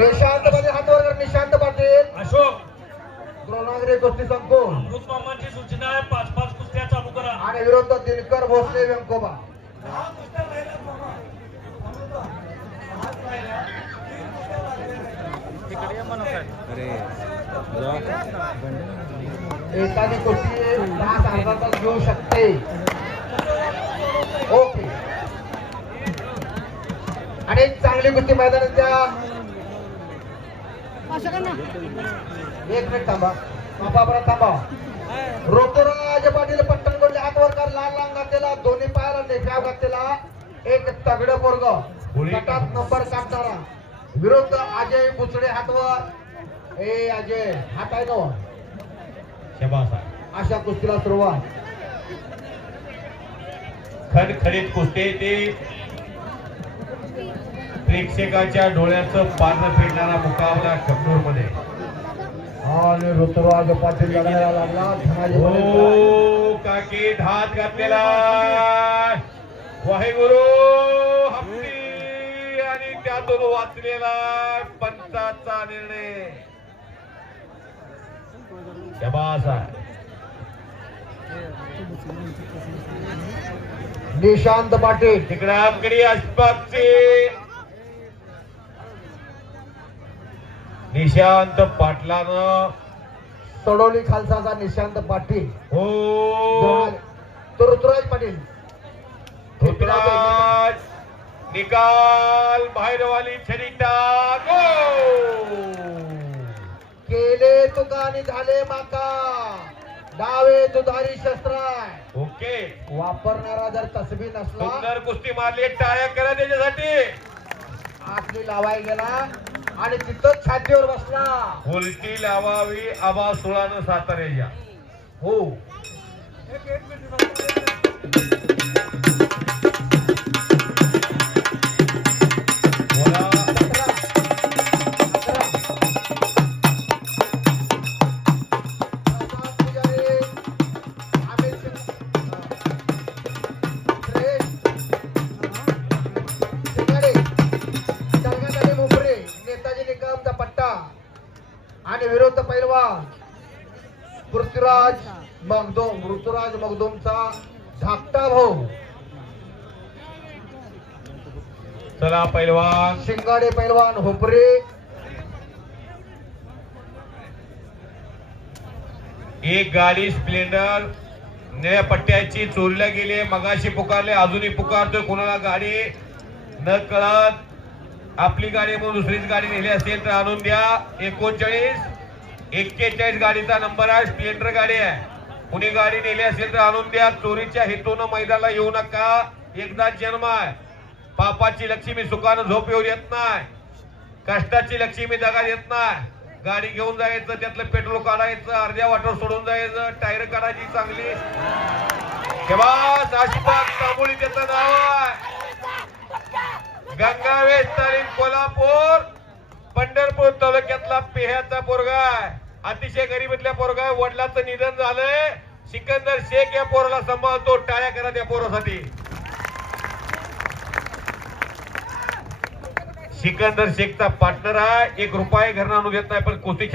निशांत मध्ये हात वर कर, निशांत पाटील. अशोक. द्रोणागिरी कुस्ती संकुल अमृत मामांची सूचना आहे. पाच पाच कुस्त्या चालू करा. आणि विरुद्ध दिनकर भोसले व्यंकोबा एखादी कुस्ती तास अर्धा तास घेऊ शकते. ओके. आणि एक चांगली कुस्ती मैदानाच्या एक मिनिट थांबा. बाबा परत थांबा. ऋतुराज पाटील पट्टणकोटले हात वर कर लाल लांग घातलेला दोन्ही पायाला नेफ्या घातलेला एक तगड पोरग. गटात नंबर काढणारा विरुद्ध अजय बुचडे हातवर. ए अजय हात आहे ना शबासा अशा कुस्तीला सुरुवात. खडखडीत कुस्ती ते. प्रेक्षकाच्या डोळ्याचं पानं फिरणारा मुकाबला कपूरमध्ये आणि ऋतुराज पाटील लढायला लागला. हो काकी धात घातलेला. वाहेगुरु हप्ती आणि त्यातून वाचलेला पंचाचा निर्णय. निशांत पाटील. तिकडे आमकडे आसपासचे निशांत पाटलानं सडोली खालसाचा निशांत पाटील. हो. तो ऋतुराज पाटील. ऋतुराज निकाल बाहेरवाली छरिता गो! केले तुका आणि झाले माका. डावे दुधारी शस्त्र आहे. ओके. वापरणारा जर तसबी नसला सुंदर कुस्ती मारली टाळ्या करा त्याच्यासाठी. आतली लावाय गेला. आणि तिथं छातीवर बसला. उलटी लावावी आबा सुळानं साताऱ्याच्या हो. पैलवान पृथ्वीराज मगदोम ऋतुराज मगदोमचा धाकटा भाऊ. चला पैलवान. शिंगाडे पैलवान होपरे. एक गाडी स्प्लेंडर निळ्या पट्ट्याची चोरीला गेली मगाशी पुकारले अजूनही पुकारतोय कोणाला गाडी. न कळत आपली गाडी म्हणून दुसरीच गाडी नेली असेल तर आणून द्या. एकोणचाळीस. एक्केचाळीस गाडीचा नंबर आहे स्प्लेंडर गाडी आहे. कुणी गाडी नेली असेल तर आणून द्या. चोरीच्या हेतून मैदानाला येऊ नका. एकदा जन्म आहे. पापाची लक्ष्मी सुखानं झोप येऊ येत नाही. कष्टाची लक्ष्मी दगा येत नाही. गाडी घेऊन जायचं त्यातलं पेट्रोल काढायचं अर्ध्या वाटर सोडून जायचं टायर काढायची चांगली. तेव्हा आशीर्वाद तांबोळी त्याचं नाव आहे. गंगावेश तालीम कोल्हापूर पंढरपूर तालुक्यातला पेह्याचा पोरगा आहे. अतिशय गरीबीतल्या पोरगा आहे. वडिलाचं निधन झालंय. सिकंदर शेख या पोराला सांभाळतो. टाळ्या करा त्या पोरासाठी. सिकंदर शेखचा पार्टनर आहे. एक रुपये घरना आणून देत नाही पण कुस्ती